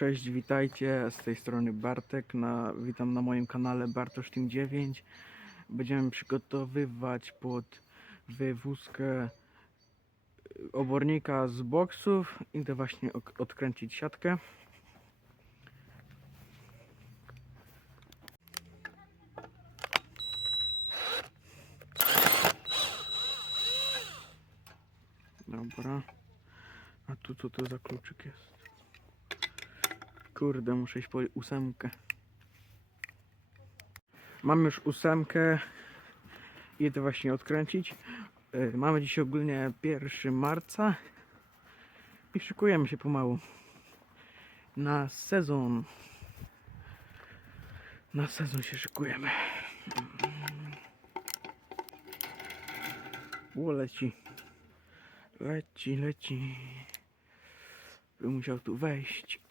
Cześć, witajcie, z tej strony Bartek, na, witam na moim kanale Bartosz Team 9. Będziemy przygotowywać pod wywózkę y, obornika z boksów. Idę właśnie odkręcić siatkę. Dobra. A tu co to za kluczyk jest? Kurde, muszę iść po ósemkę. Mam już ósemkę. Idę właśnie odkręcić. Yy, Mamy dzisiaj ogólnie 1 marca. I szykujemy się pomału. Na sezon. Na sezon się szykujemy. Leci. Leci, leci. Bym musiał tu wejść.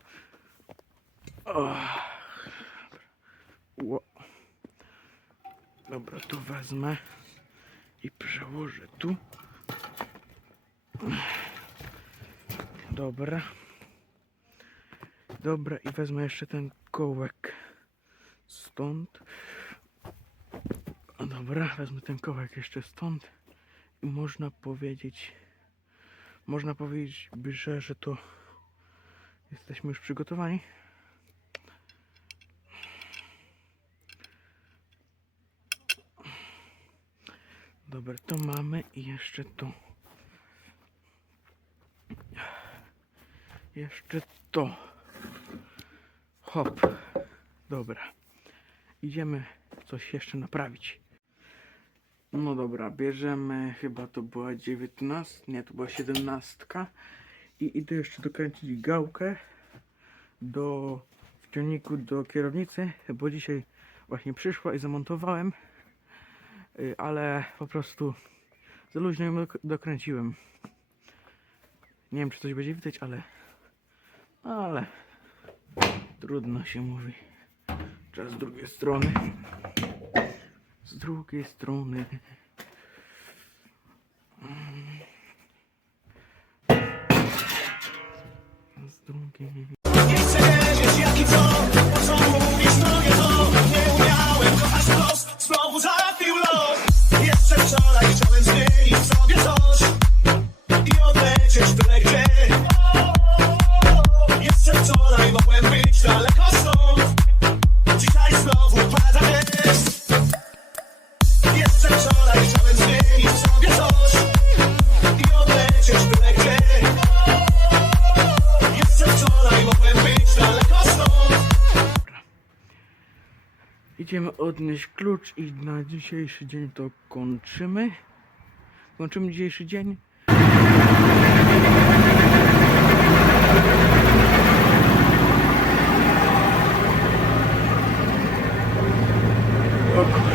Dobra, tu wezmę i przełożę tu. Dobra. Dobra, i wezmę jeszcze ten kołek stąd. Dobra, wezmę ten kołek jeszcze stąd. I można powiedzieć, można powiedzieć, że to jesteśmy już przygotowani. Dobra, to mamy i jeszcze to. Jeszcze to. Hop. Dobra. Idziemy coś jeszcze naprawić. No dobra, bierzemy, chyba to była 19, nie, to była 17. I idę jeszcze dokręcić gałkę do w ciągniku do kierownicy, bo dzisiaj właśnie przyszła i zamontowałem. Y, ale po prostu za luźno ją dok- dokręciłem. Nie wiem, czy coś będzie widać, ale ale trudno się mówi. Czas z drugiej strony. Z drugiej strony. Idziemy odnieść klucz i na dzisiejszy dzień to kończymy. Kończymy dzisiejszy dzień. O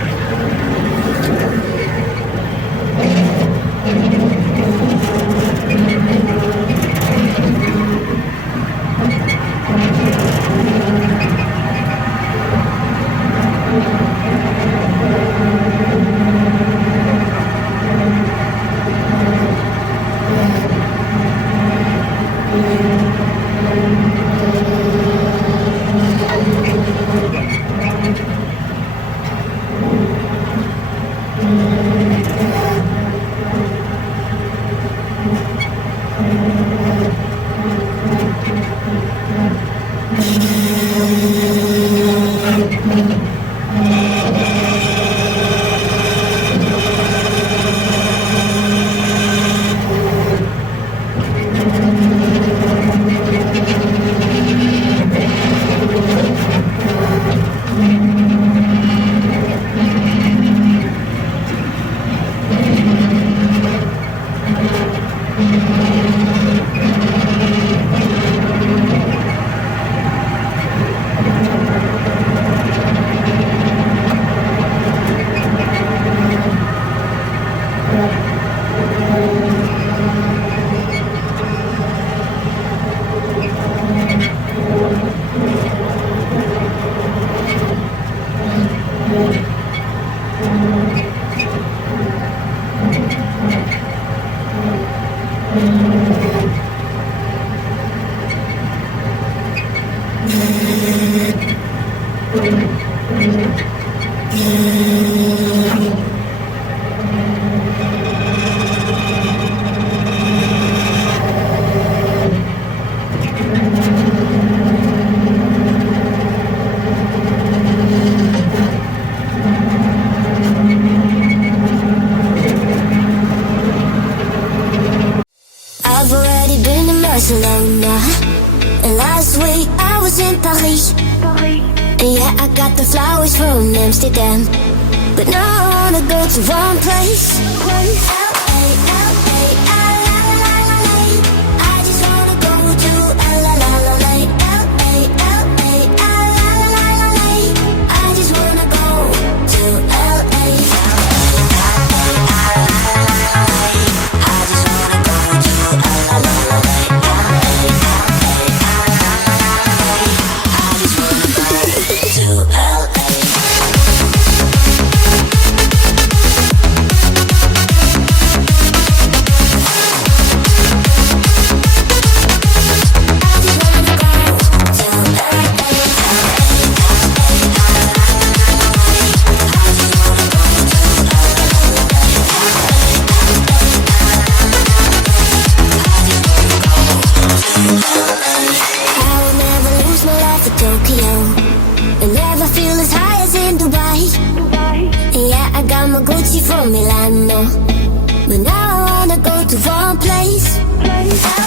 I've already been to Barcelona. Last week I was in Paris. And yeah, I got the flowers from Amsterdam. But now I wanna go to one place. LA, LA, LA, to one place